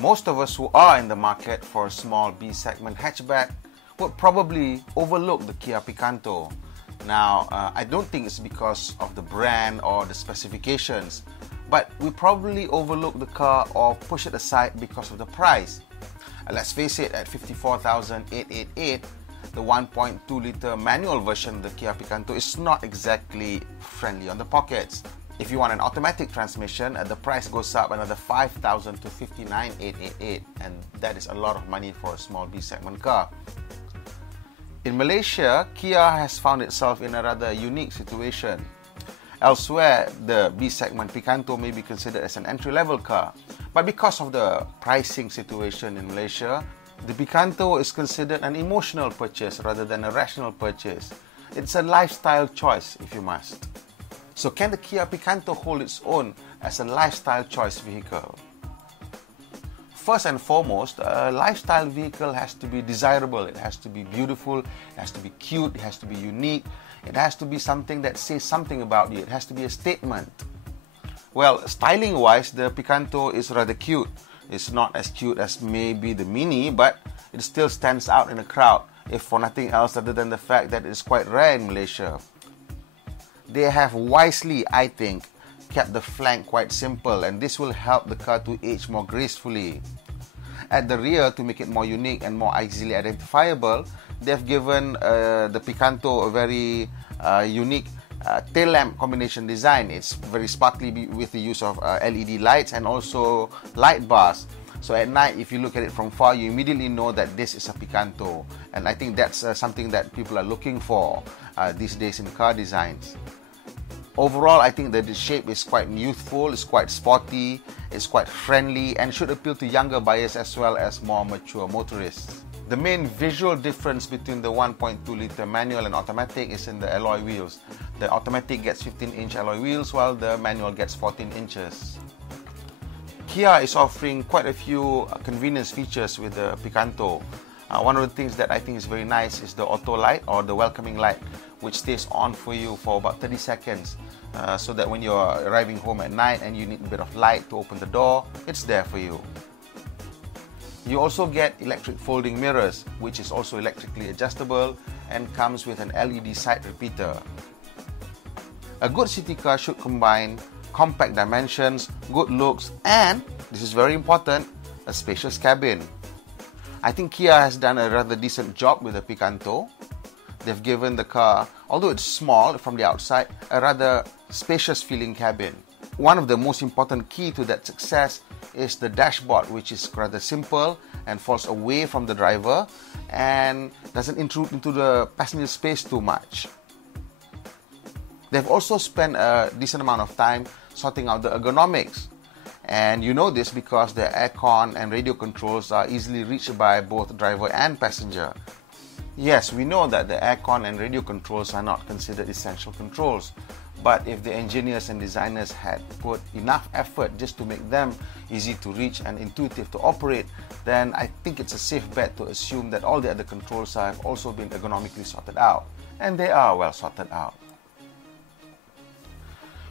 Most of us who are in the market for a small B segment hatchback would probably overlook the Kia Pincanto. Now, I don't think it's because of the brand or the specifications, but we probably overlook the car or push it aside because of the price. Let's face it, at 54,888, the 1.2-litre manual version of the Kia Pincanto is not exactly friendly on the pockets. If you want an automatic transmission, the price goes up another 5,000 to 59,888, and that is a lot of money for a small B segment car. In Malaysia, Kia has found itself in a rather unique situation. Elsewhere, the B segment Pincanto may be considered as an entry-level car, but because of the pricing situation in Malaysia, the Pincanto is considered an emotional purchase rather than a rational purchase. It's a lifestyle choice, if you must. So can the Kia Pincanto hold its own as a lifestyle choice vehicle? First and foremost, a lifestyle vehicle has to be desirable, it has to be beautiful, it has to be cute, it has to be unique, it has to be something that says something about you, it has to be a statement. Well, styling-wise, the Pincanto is rather cute. It's not as cute as maybe the Mini, but it still stands out in a crowd, if for nothing else other than the fact that it's quite rare in Malaysia. They have wisely, I think, kept the flank quite simple, and this will help the car to age more gracefully. At the rear, to make it more unique and more easily identifiable, they've given the Pincanto a very unique tail lamp combination design. It's very sparkly with the use of LED lights and also light bars. So at night, if you look at it from far, you immediately know that this is a Pincanto. And I think that's something that people are looking for these days in car designs. Overall, I think that the shape is quite youthful, it's quite sporty, it's quite friendly, and should appeal to younger buyers as well as more mature motorists. The main visual difference between the 1.2-litre manual and automatic is in the alloy wheels. The automatic gets 15-inch alloy wheels while the manual gets 14 inches. Kia is offering quite a few convenience features with the Pincanto. One of the things that I think is very nice is the auto light or the welcoming light, which stays on for you for about 30 seconds so that when you're arriving home at night and you need a bit of light to open the door, it's there for you. You also get electric folding mirrors, which is also electrically adjustable and comes with an LED side repeater. A good city car should combine compact dimensions, good looks, and, this is very important, a spacious cabin. I think Kia has done a rather decent job with the Pincanto. They've given the car, although it's small from the outside, a rather spacious feeling cabin. One of the most important key to that success is the dashboard, which is rather simple and falls away from the driver and doesn't intrude into the passenger space too much. They've also spent a decent amount of time sorting out the ergonomics. And you know this because the aircon and radio controls are easily reached by both driver and passenger. Yes, we know that the aircon and radio controls are not considered essential controls, but if the engineers and designers had put enough effort just to make them easy to reach and intuitive to operate, then I think it's a safe bet to assume that all the other controls have also been ergonomically sorted out, and they are well sorted out.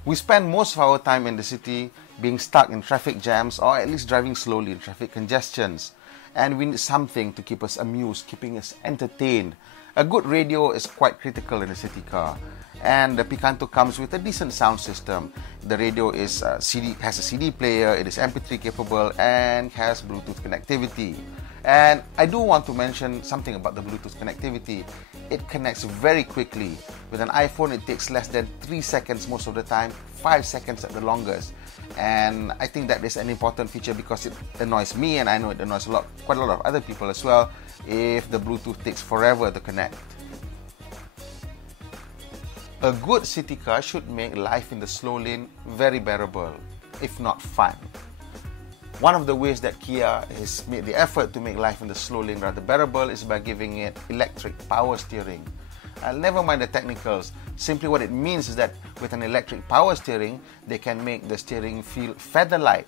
We spend most of our time in the city being stuck in traffic jams or at least driving slowly in traffic congestions. And we need something to keep us amused, keeping us entertained. A good radio is quite critical in a city car. And the Pincanto comes with a decent sound system. The radio is has a CD player, it is MP3 capable, and has Bluetooth connectivity. And I do want to mention something about the Bluetooth connectivity. It connects very quickly. With an iPhone, it takes less than 3 seconds most of the time, 5 seconds at the longest. And I think that is an important feature because it annoys me, and I know it annoys quite a lot of other people as well, if the Bluetooth takes forever to connect. A good city car should make life in the slow lane very bearable, if not fun. One of the ways that Kia has made the effort to make life in the slow lane rather bearable is by giving it electric power steering. Never mind the technicals, simply what it means is that with an electric power steering, they can make the steering feel feather-light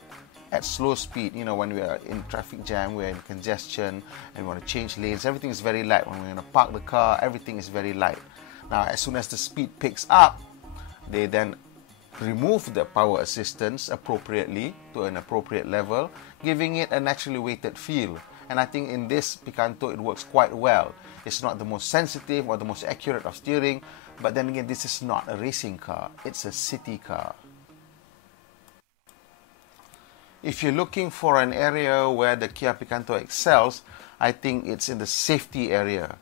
at slow speed. You know, when we are in traffic jam, we're in congestion, and we want to change lanes, everything is very light. When we're going to park the car, everything is very light. Now, as soon as the speed picks up, they then remove the power assistance appropriately to an appropriate level, giving it a naturally weighted feel. And I think in this Pincanto it works quite well. It's not the most sensitive or the most accurate of steering, but then again, this is not a racing car, it's a city car. If you're looking for an area where the Kia Pincanto excels, I think it's in the safety area.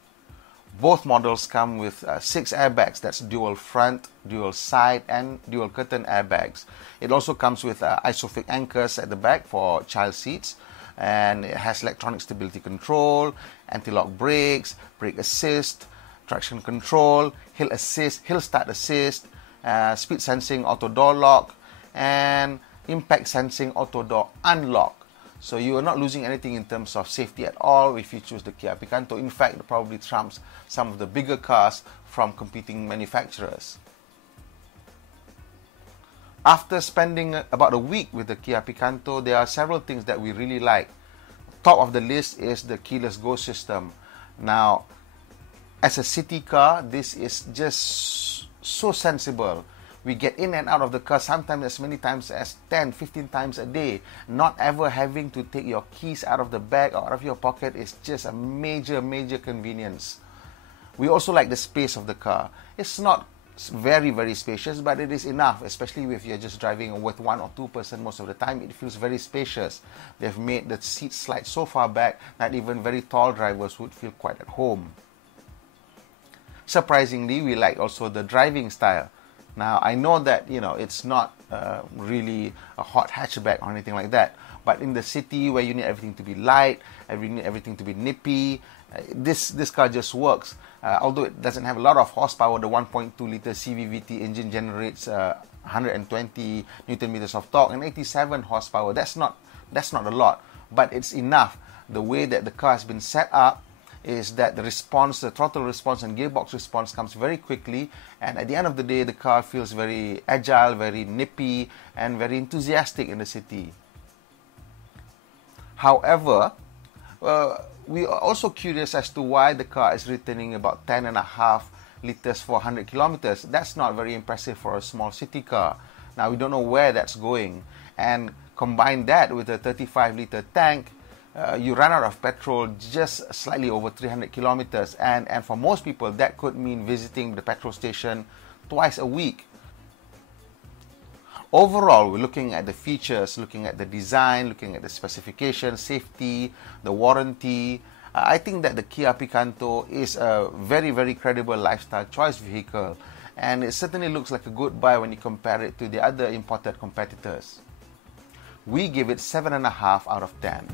Both models come with 6 airbags, that's dual front, dual side and dual curtain airbags. It also comes with isofix anchors at the back for child seats, and it has electronic stability control, anti-lock brakes, brake assist, traction control, hill assist, hill start assist, speed sensing auto door lock, and impact sensing auto door unlock. So you are not losing anything in terms of safety at all if you choose the Kia Pincanto. In fact, it probably trumps some of the bigger cars from competing manufacturers. After spending about a week with the Kia Pincanto, there are several things that we really like. Top of the list is the keyless go system. Now, as a city car, this is just so sensible. We get in and out of the car sometimes as many times as 10, 15 times a day. Not ever having to take your keys out of the bag or out of your pocket is just a major convenience. We also like the space of the car. It's not very spacious, but it is enough, especially if you're just driving with 1 or 2 person most of the time. It feels very spacious. They've made the seat slide so far back that even very tall drivers would feel quite at home. Surprisingly, we like also the driving style. Now, I know that, you know, it's not really a hot hatchback or anything like that, but in the city where you need everything to be light, you need everything to be nippy, this car just works. Although it doesn't have a lot of horsepower, the 1.2 liter CVVT engine generates 120 Newton meters of torque and 87 horsepower. That's not a lot, but it's enough. The way that the car has been set up is that the response, the throttle response and gearbox response comes very quickly, and at the end of the day, the car feels very agile, very nippy, and very enthusiastic in the city. However, we are also curious as to why the car is returning about 10.5 liters for 100 kilometers. That's not very impressive for a small city car. Now, we don't know where that's going, and combine that with a 35-liter tank, you run out of petrol just slightly over 300 kilometers, and for most people that could mean visiting the petrol station twice a week. Overall, we're looking at the features, looking at the design, looking at the specifications, safety, the warranty. I think that the Kia Pincanto is a very credible lifestyle choice vehicle, and it certainly looks like a good buy when you compare it to the other imported competitors. We give it 7.5 out of 10.